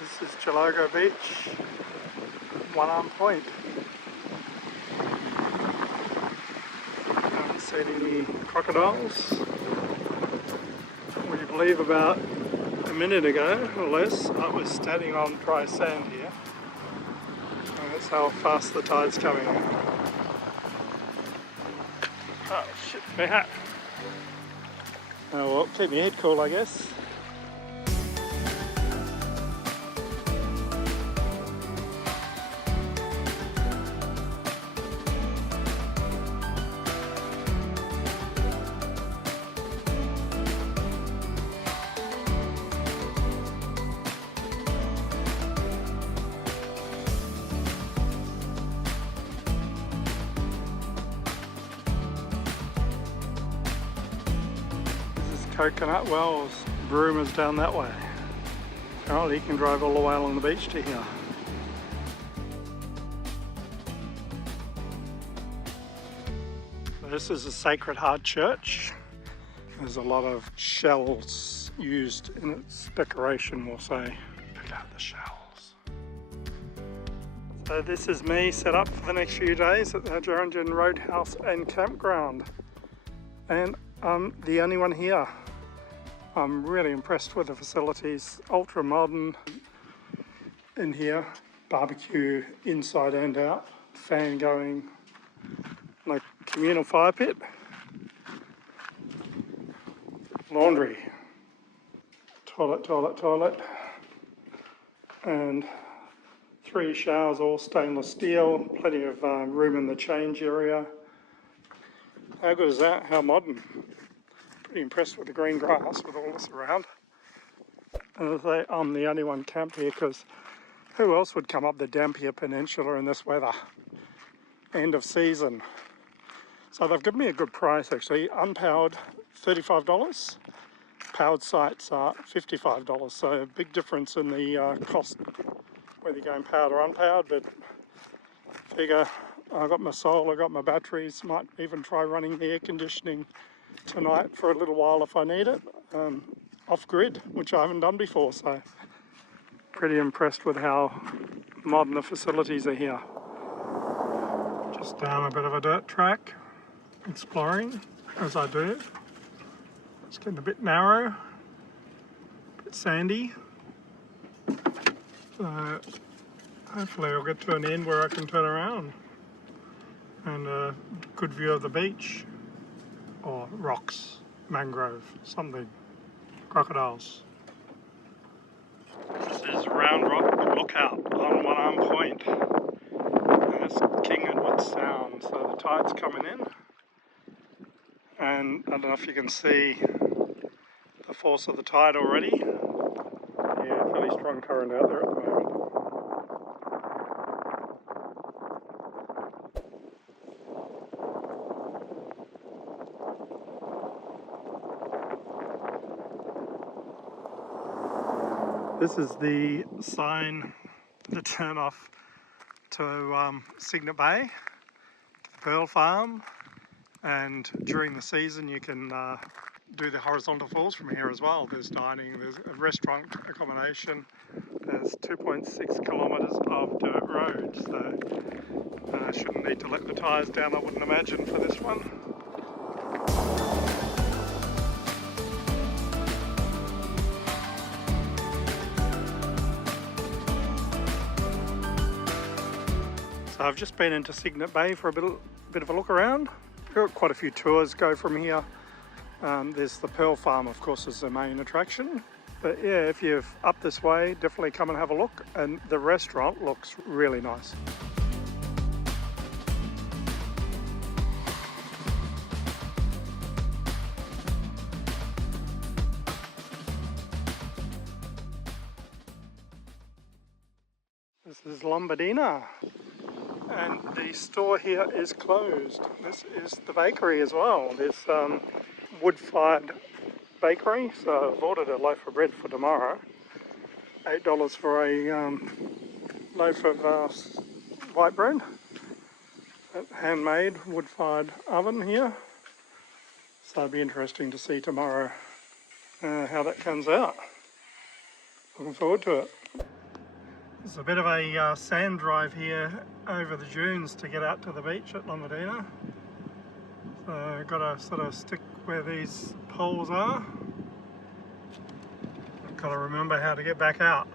This is Chilago Beach, One Arm Point. I haven't seen any crocodiles. Would you believe about a minute ago or less I was standing on dry sand here, and that's how fast the tide's coming in. Oh shit, my hat. Oh well, keep my head cool I guess. Coconut Wells, Broome is down that way. Apparently you can drive all the way along the beach to here. This is a Sacred Heart Church. There's a lot of shells used in its decoration, we'll say. Pick out the shells. So this is me set up for the next few days at the Djarindjin Roadhouse and Campground. And I'm the only one here. I'm really impressed with the facilities, ultra modern in here, barbecue inside and out, fan going, like communal fire pit, laundry, toilet, and 3 showers, all stainless steel, plenty of room in the change area. How good is that? How modern? Pretty impressed with the green grass with all this around. And as I say, I'm the only one camped here because who else would come up the Dampier Peninsula in this weather? End of season. So they've given me a good price actually. Unpowered $35, powered sites are $55. So a big difference in the cost whether you're going powered or unpowered, but figure I got my solar, I got my batteries, might even try running the air conditioning tonight for a little while if I need it, off grid, which I haven't done before, so pretty impressed with how modern the facilities are here. Just down a bit of a dirt track, exploring as I do. It's getting a bit narrow, a bit sandy, so hopefully I'll get to an end where I can turn around and a good view of the beach. Or rocks, mangrove, something, crocodiles. This is Round Rock Lookout on One Arm Point. And that's King Edward Sound, so the tide's coming in. And I don't know if you can see the force of the tide already. Yeah, fairly strong current out there at the moment. This is the sign to turn off to Cygnet Bay, to the Pearl Farm, and during the season you can do the horizontal falls from here as well. There's dining, there's a restaurant accommodation, there's 2.6 kilometres of dirt road, so I shouldn't need to let the tyres down I wouldn't imagine for this one. I've just been into Cygnet Bay for a bit of a look around. Got quite a few tours go from here. There's the Pearl Farm, of course, is the main attraction. But yeah, if you're up this way, definitely come and have a look. And the restaurant looks really nice. This is Lombadina. And the store here is closed. This is the bakery as well. There's wood-fired bakery, so I've ordered a loaf of bread for tomorrow. $8 for a loaf of white bread. Handmade wood-fired oven here. So it'll be interesting to see tomorrow how that comes out. Looking forward to it. There's a bit of a sand drive here over the dunes to get out to the beach at Lombadina. So I've got to sort of stick where these poles are. I've got to remember how to get back out.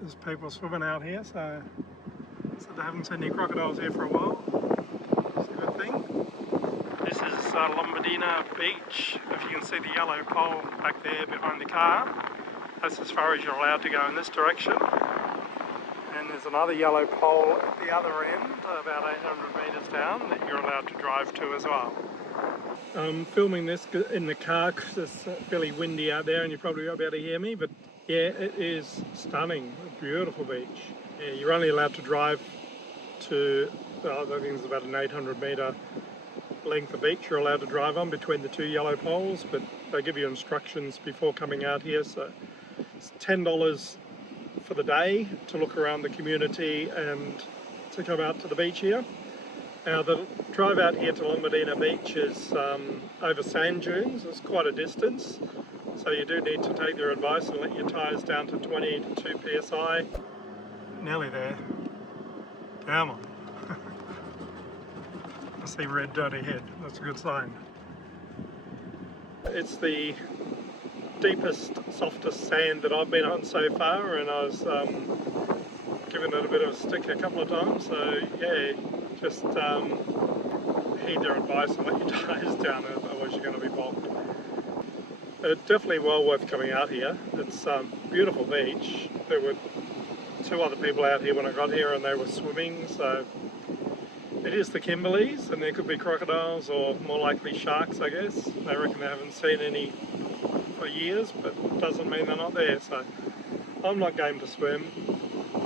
There's people swimming out here, so I haven't seen any crocodiles here for a while. It's a good thing. This is Lombadina Beach. If you can see the yellow pole back there behind the car, that's as far as you're allowed to go in this direction. And there's another yellow pole at the other end, about 800 metres down, that you're allowed to drive to as well. I'm filming this in the car because it's fairly windy out there and you probably won't be able to hear me, but yeah, it is stunning, a beautiful beach. Yeah, you're only allowed to drive to, I think it's about an 800 metre length of beach you're allowed to drive on between the two yellow poles, but they give you instructions before coming out here, so it's $10 for the day to look around the community and to come out to the beach here. Now the drive out here to Lombadina Beach is over sand dunes. It's quite a distance, so you do need to take their advice and let your tyres down to 22 psi. Nearly there. Come on. I see red dirt ahead. That's a good sign. It's the deepest, softest sand that I've been on so far, and I was giving it a bit of a stick a couple of times, so yeah, just heed their advice and let your tyres down, otherwise you're going to be bogged. Definitely well worth coming out here. It's a beautiful beach. There were two other people out here when I got here and they were swimming, so it is the Kimberleys, and there could be crocodiles or more likely sharks, I guess. They reckon they haven't seen any for years, but it doesn't mean they're not there, so I'm not game to swim.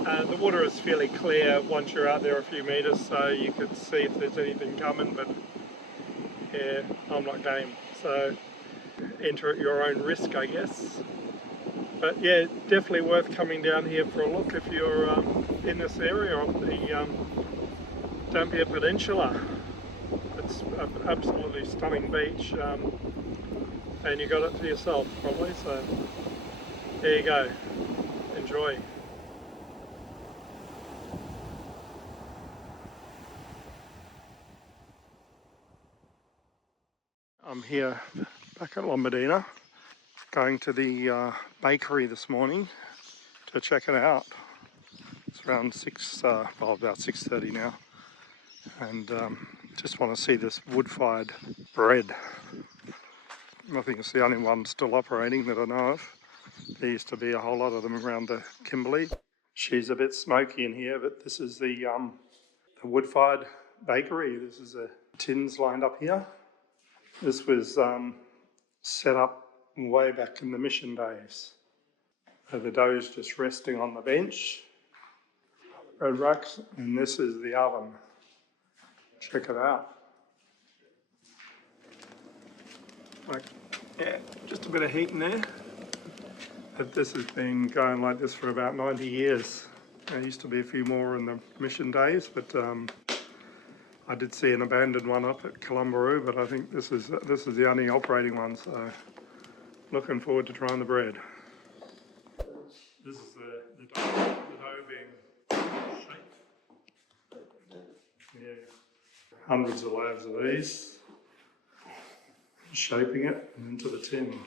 The water is fairly clear once you're out there a few metres, so you could see if there's anything coming, but yeah, I'm not game. So enter at your own risk, I guess. But yeah, definitely worth coming down here for a look if you're in this area of the Dampier Peninsula. It's an absolutely stunning beach, and you got it to yourself probably, so there you go. Enjoy. I'm here back at Lombadina, going to the bakery this morning to check it out. It's around about 6:30 now, and just want to see this wood-fired bread. I think it's the only one still operating that I know of. There used to be a whole lot of them around the Kimberley. She's a bit smoky in here, but this is the wood-fired bakery. This is the tins lined up here. This was set up way back in the mission days. The dough's just resting on the bench, bread racks, and this is the oven. Check it out. Yeah, just a bit of heat in there. But this has been going like this for about 90 years. There used to be a few more in the mission days, but I did see an abandoned one up at Colombaroo, but I think this is the only operating one, so looking forward to trying the bread. This is the dough being shaped. Yeah. Hundreds of loaves of these. Shaping it into the tin.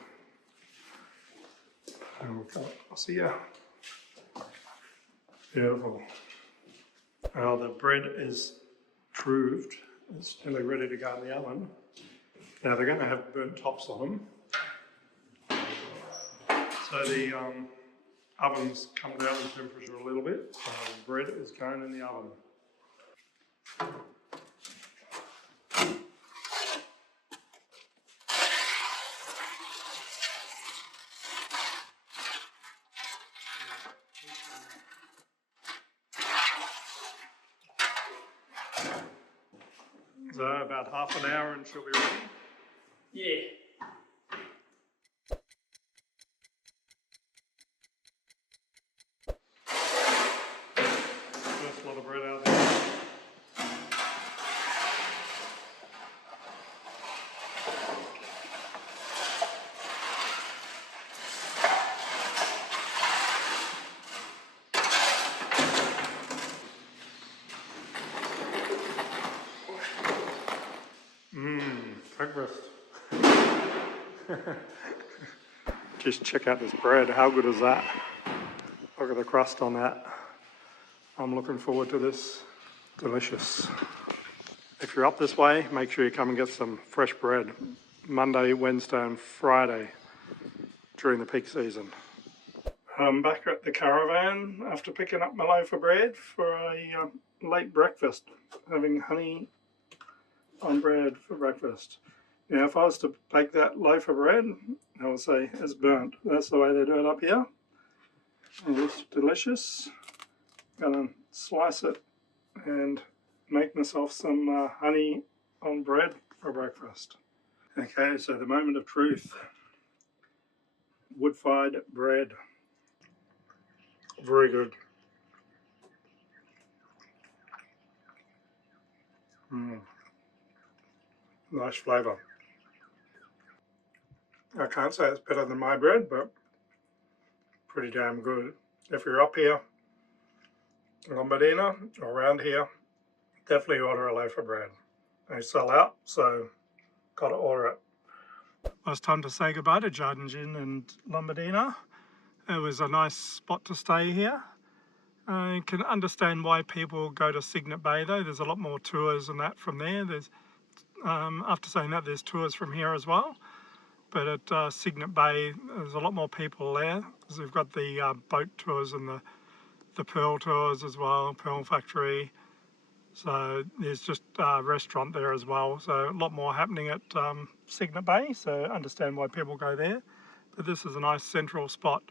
And we'll cut across here. Beautiful. Well, the bread is proved. It's nearly ready to go in the oven. Now they're going to have burnt tops on them. So the oven's come down in temperature a little bit. So the bread is going in the oven. So about half an hour and she'll be ready? Yeah. First lot of bread out there. Just check out this bread, how good is that? Look at the crust on that. I'm looking forward to this. Delicious. If you're up this way, make sure you come and get some fresh bread. Monday, Wednesday and Friday during the peak season. I'm back at the caravan after picking up my loaf of bread for a late breakfast, having honey on bread for breakfast. Now if I was to bake that loaf of bread, I would say it's burnt. That's the way they do it up here. And it's delicious. Gonna slice it and make myself some honey on bread for breakfast. Okay, so the moment of truth. Wood-fired bread. Very good. Nice flavour. I can't say it's better than my bread, but pretty damn good. If you're up here, Lombadina, or around here, definitely order a loaf of bread. They sell out, so gotta order it. Well, it's time to say goodbye to Djarindjin and Lombadina. It was a nice spot to stay here. I can understand why people go to Cygnet Bay though. There's a lot more tours and that from there. There's, after saying that, there's tours from here as well. But at Cygnet Bay, there's a lot more people there because we've got the boat tours and the pearl tours as well, pearl factory. So there's just a restaurant there as well. So a lot more happening at Cygnet Bay. So I understand why people go there. But this is a nice central spot.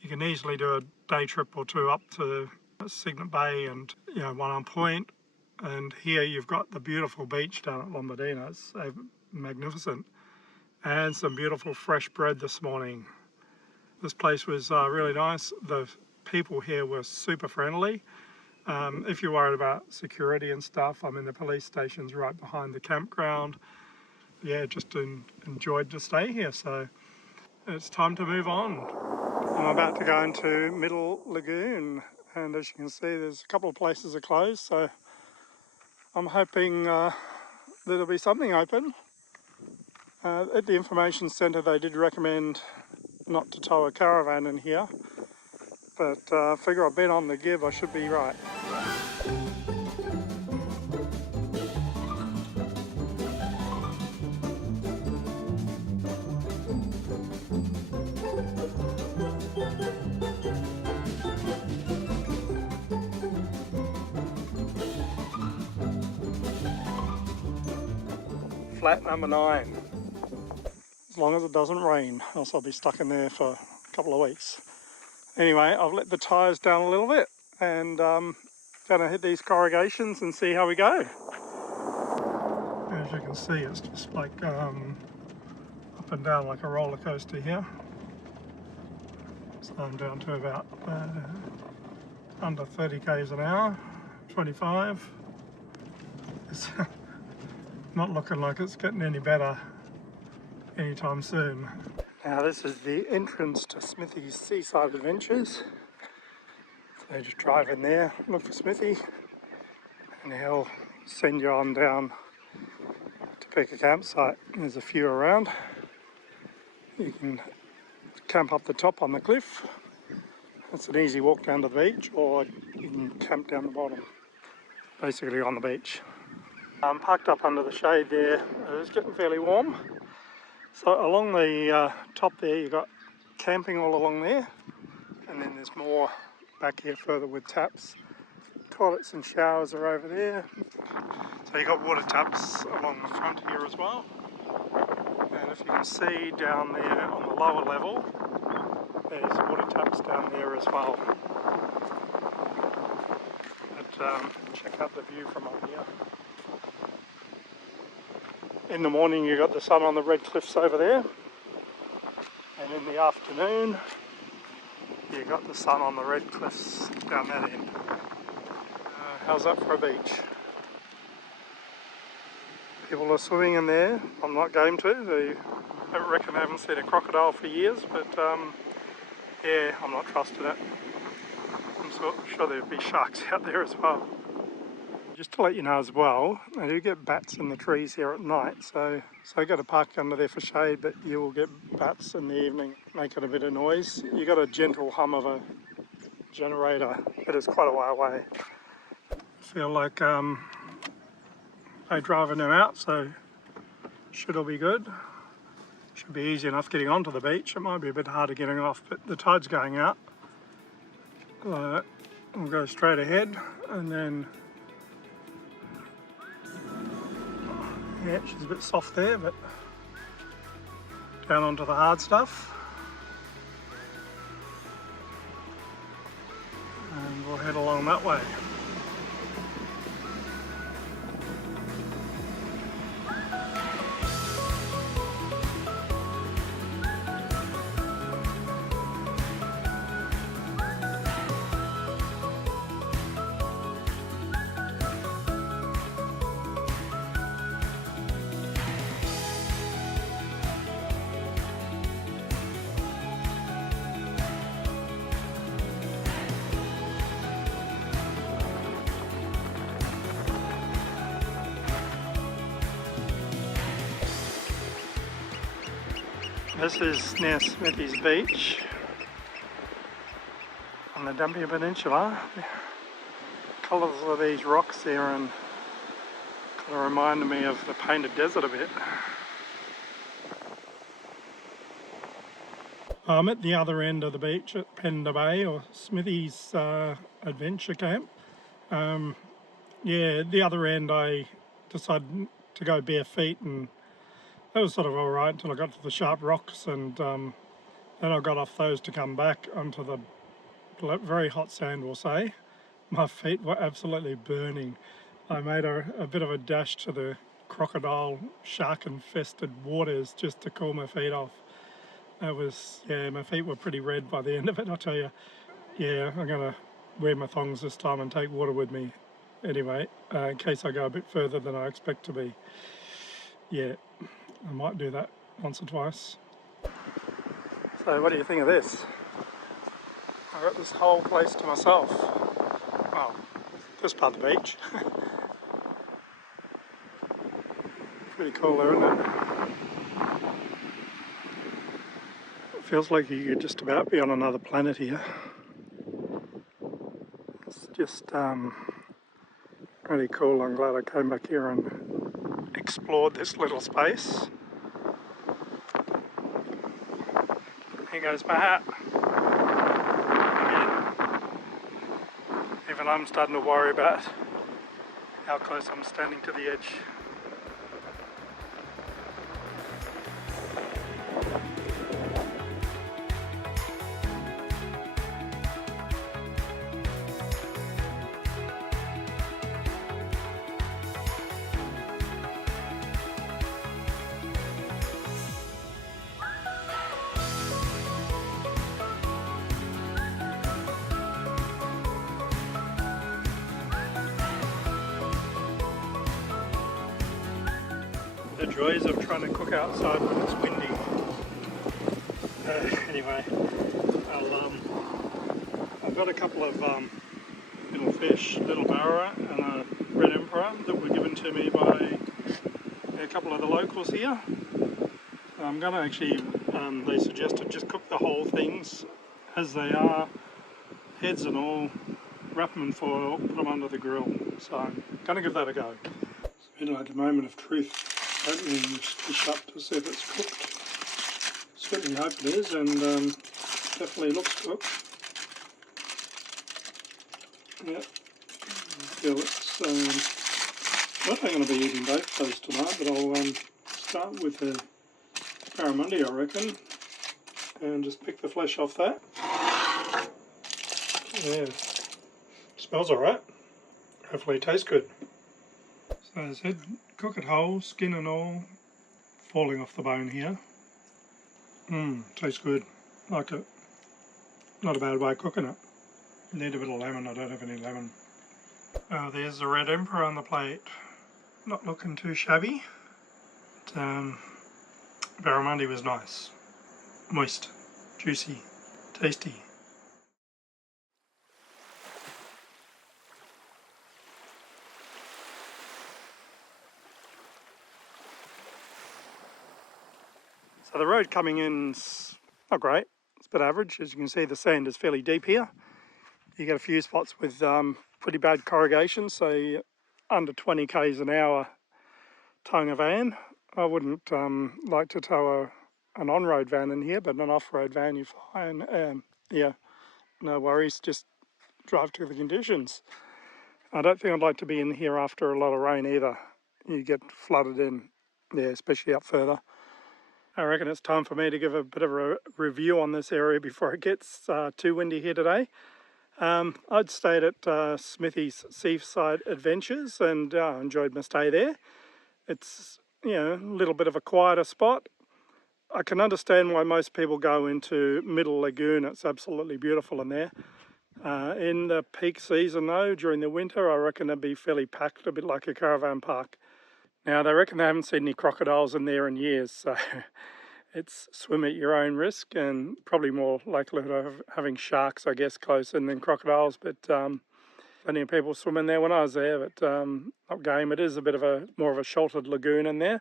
You can easily do a day trip or two up to Cygnet Bay and one on point. And here you've got the beautiful beach down at Lombadina. It's magnificent. And some beautiful fresh bread this morning. This place was really nice. The people here were super friendly. If you're worried about security and stuff, I mean the police station's right behind the campground. Yeah, just enjoyed to stay here. So it's time to move on. I'm about to go into Middle Lagoon, and as you can see there's a couple of places are closed, so I'm hoping there'll be something open. At the information centre they did recommend not to tow a caravan in here, but I figure I've been on the Gibb, I should be right. Flat number 9. As long as it doesn't rain, else I'll be stuck in there for a couple of weeks. Anyway, I've let the tyres down a little bit and gonna hit these corrugations and see how we go. As you can see, it's just like up and down like a roller coaster here. So I'm down to about under 30 k's an hour, 25. It's not looking like it's getting any better anytime soon. Now this is the entrance to Smithy's Seaside Adventures. So just drive in there, look for Smithy, and he'll send you on down to pick a campsite. There's a few around. You can camp up the top on the cliff. It's an easy walk down to the beach, or you can camp down the bottom, basically on the beach. I'm parked up under the shade there. It's getting fairly warm. So along the top there you've got camping all along there, and then there's more back here further with taps. Toilets and showers are over there. So you've got water taps along the front here as well. And if you can see down there on the lower level, there's water taps down there as well. But check out the view from up here. In the morning you got the sun on the red cliffs over there, and in the afternoon you got the sun on the red cliffs down that end. How's that for a beach? People are swimming in there. I'm not going to. I reckon I haven't seen a crocodile for years, but yeah, I'm not trusting it. I'm sure there'd be sharks out there as well. Just to let you know as well, I do get bats in the trees here at night, so I got to park under there for shade, but you will get bats in the evening, making a bit of noise. You got a gentle hum of a generator, but it's quite a way away. I feel like they're driving them out, so should all be good. Should be easy enough getting onto the beach. It might be a bit harder getting off, but the tide's going out. We'll go straight ahead, and then yeah, she's a bit soft there, but down onto the hard stuff. And we'll head along that way. This is near Smithy's beach on the Dampier Peninsula. The colours of these rocks here and kind of reminded me of the Painted Desert a bit. I'm at the other end of the beach at Pender Bay, or Smithy's adventure camp. Yeah, the other end I decided to go bare feet, and that was sort of alright until I got to the sharp rocks, and then I got off those to come back onto the very hot sand, we'll say. My feet were absolutely burning. I made a bit of a dash to the crocodile shark infested waters just to cool my feet off. It was, yeah, my feet were pretty red by the end of it, I'll tell you. Yeah, I'm going to wear my thongs this time and take water with me anyway, in case I go a bit further than I expect to be. Yeah, I might do that once or twice. So what do you think of this? I've got this whole place to myself. Well, this part of the beach. Pretty cool there, isn't it? It feels like you could just about be on another planet here. It's just really cool. I'm glad I came back here and explored this little space. Here goes my hat. Even I'm starting to worry about how close I'm standing to the edge. The joys of trying to cook outside when it's windy. Anyway, I've got a couple of little fish, little barra and a red emperor that were given to me by a couple of the locals here. I'm going to actually, they suggested just cook the whole things as they are, heads and all, wrap them in foil, put them under the grill. So I'm going to give that a go. It's been like a moment of truth. Opening this fish up to see if it's cooked. Certainly hope it is, and definitely looks cooked. Yep, I feel it's not going to be eating both of those tonight, but I'll start with the barramundi, I reckon, and just pick the flesh off that. Yeah, smells alright. Hopefully it tastes good. So as I said, cook it whole, skin and all, falling off the bone here. Tastes good. Like it. Not a bad way of cooking it. Need a bit of lemon, I don't have any lemon. Oh, there's the red emperor on the plate. Not looking too shabby. But, barramundi was nice. Moist, juicy, tasty. The road coming in's not great, it's a bit average. As you can see, the sand is fairly deep here. You get a few spots with pretty bad corrugation, so under 20 k's an hour towing a van. I wouldn't like to tow an on-road van in here, but an off-road van you're fine. Yeah, no worries, just drive to the conditions. I don't think I'd like to be in here after a lot of rain either. You get flooded in, yeah, especially up further. I reckon it's time for me to give a bit of a review on this area before it gets too windy here today. I'd stayed at Smithy's Seaside Adventures and enjoyed my stay there. It's, you know, a little bit of a quieter spot. I can understand why most people go into Middle Lagoon. It's absolutely beautiful in there. In the peak season though, during the winter, I reckon it'd be fairly packed, a bit like a caravan park. Now they reckon they haven't seen any crocodiles in there in years, so it's swim at your own risk and probably more likelihood of having sharks, I guess, close in than crocodiles, but plenty of people swim in there when I was there, but not game. It is a bit of more of a sheltered lagoon in there.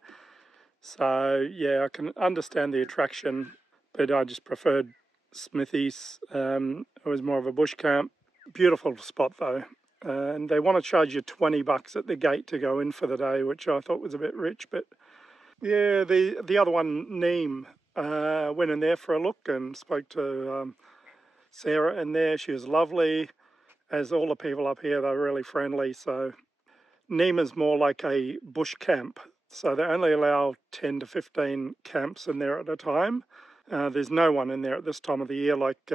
So yeah, I can understand the attraction, but I just preferred Smithy's. It was more of a bush camp. Beautiful spot though. And they want to charge you $20 at the gate to go in for the day, which I thought was a bit rich, but yeah, the other one, Neem, went in there for a look and spoke to Sarah in there. She was lovely, as all the people up here, they're really friendly. So Neem is more like a bush camp. So they only allow 10 to 15 camps in there at a time. There's no one in there at this time of the year. Like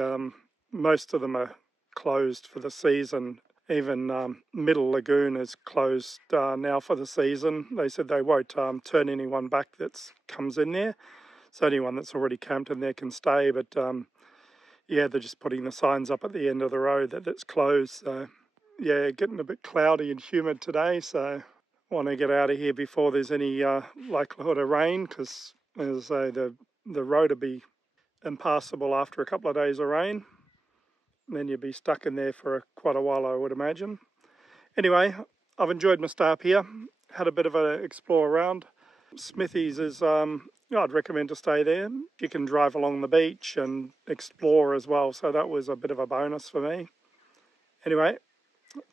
most of them are closed for the season. Even Middle Lagoon is closed now for the season. They said they won't turn anyone back that comes in there. So anyone that's already camped in there can stay. But yeah, they're just putting the signs up at the end of the road that it's closed. So yeah, getting a bit cloudy and humid today. So want to get out of here before there's any likelihood of rain, because as I say, the road will be impassable after a couple of days of rain. And then you'll be stuck in there for quite a while, I would imagine. Anyway, I've enjoyed my stay up here. Had a bit of an explore around. Smithy's is, I'd recommend to stay there. You can drive along the beach and explore as well, so that was a bit of a bonus for me. Anyway,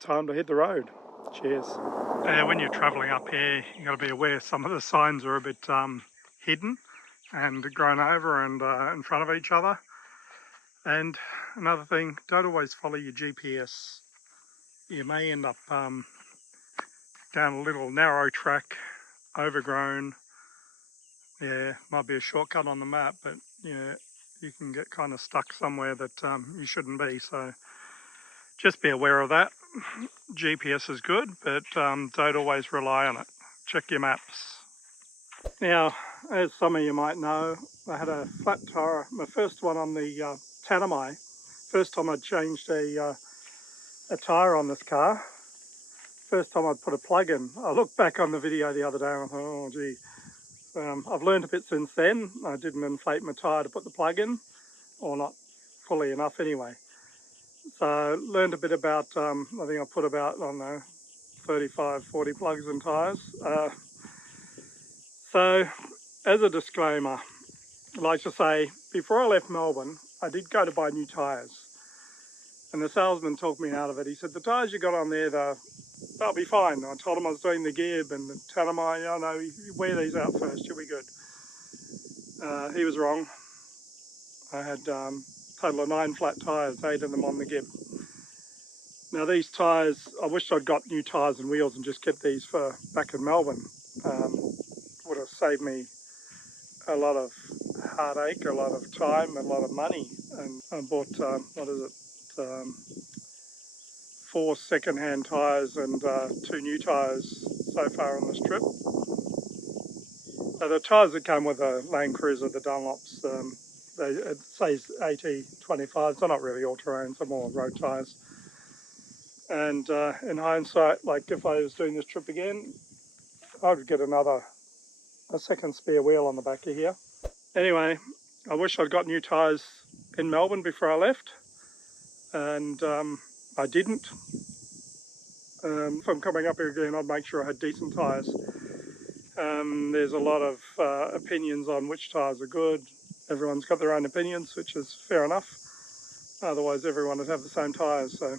time to hit the road. Cheers. When you're travelling up here, you've got to be aware some of the signs are a bit hidden and grown over and in front of each other. And another thing, don't always follow your GPS. You may end up down a little narrow track, overgrown. Yeah, might be a shortcut on the map, but yeah, you can get kind of stuck somewhere that you shouldn't be. So just be aware of that. GPS is good, but don't always rely on it. Check your maps. Now, as some of you might know, I had a flat tyre, my first one on the Tanami. First time I'd changed a tyre on this car. First time I'd put a plug in. I looked back on the video the other day and I thought, oh gee. I've learned a bit since then. I didn't inflate my tyre to put the plug in, or not fully enough anyway. So learned a bit about, I think I put about, I don't know, 35, 40 plugs in tyres. So as a disclaimer, I'd like to say, before I left Melbourne, I did go to buy new tyres. And the salesman talked me out of it. He said, the tyres you got on there, they'll be fine. I told him I was doing the Gibb and tell him, oh no, you wear these out first, you'll be good. He was wrong. I had a total of 9 flat tyres, 8 of them on the Gibb. Now these tyres, I wish I'd got new tyres and wheels and just kept these for back in Melbourne. Would have saved me a lot of heartache, a lot of time, a lot of money. And I bought, 4 second-hand tyres and 2 new tyres so far on this trip. So the tyres that come with the Land Cruiser, the Dunlops, it says AT25s. They're not really all-terrain, they're more road tyres. And in hindsight, like if I was doing this trip again, I would get a second spare wheel on the back of here. Anyway, I wish I'd got new tyres in Melbourne before I left, and I didn't. If I'm coming up here again, I'd make sure I had decent tyres. There's a lot of opinions on which tyres are good. Everyone's got their own opinions, which is fair enough. Otherwise, everyone would have the same tyres. So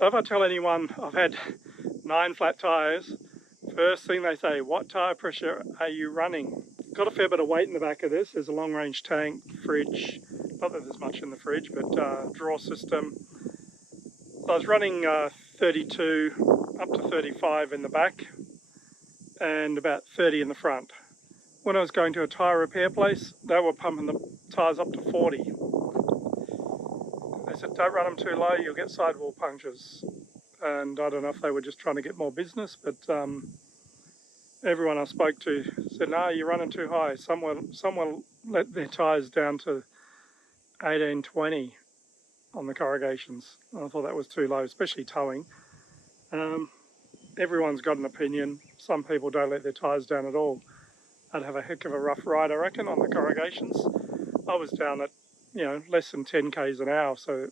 if I tell anyone I've had 9 flat tyres, first thing they say, what tyre pressure are you running? Got a fair bit of weight in the back of this. There's a long range tank, fridge, not that there's much in the fridge, but drawer system. So I was running 32 up to 35 in the back and about 30 in the front. When I was going to a tyre repair place, they were pumping the tyres up to 40. They said, don't run them too low, you'll get sidewall punctures. And I don't know if they were just trying to get more business, but everyone I spoke to said, no, you're running too high. Someone let their tyres down to 18, 20 on the corrugations. I thought that was too low, especially towing. Everyone's got an opinion. Some people don't let their tyres down at all. I'd have a heck of a rough ride, I reckon, on the corrugations. I was down at, less than 10 k's an hour, so,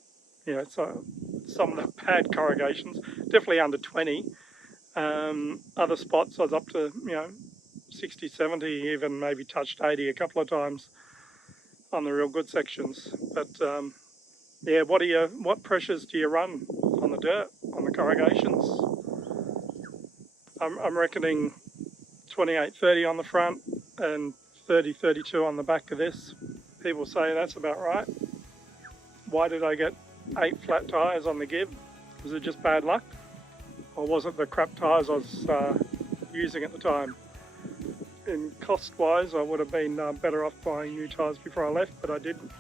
so some of the bad corrugations, definitely under 20. Other spots I was up to, 60, 70, even maybe touched 80 a couple of times on the real good sections. But yeah, what pressures do you run on the dirt, on the corrugations? I'm reckoning 28, 30 on the front and 30, 32 on the back of this. People say that's about right. Why did I get 8 flat tyres on the Gibb? Was it just bad luck? Or was it the crap tyres I was using at the time? And cost-wise, I would have been better off buying new tyres before I left, but I didn't.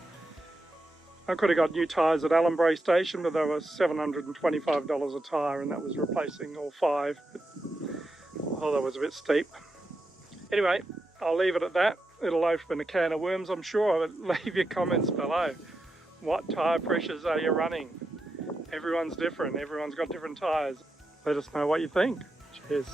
I could have got new tyres at Allenbury Station, but they were $725 a tyre, and that was replacing all 5. But, oh, that was a bit steep. Anyway, I'll leave it at that. It'll open a can of worms, I'm sure. But leave your comments below. What tyre pressures are you running? Everyone's different. Everyone's got different tyres. Let us know what you think. Cheers.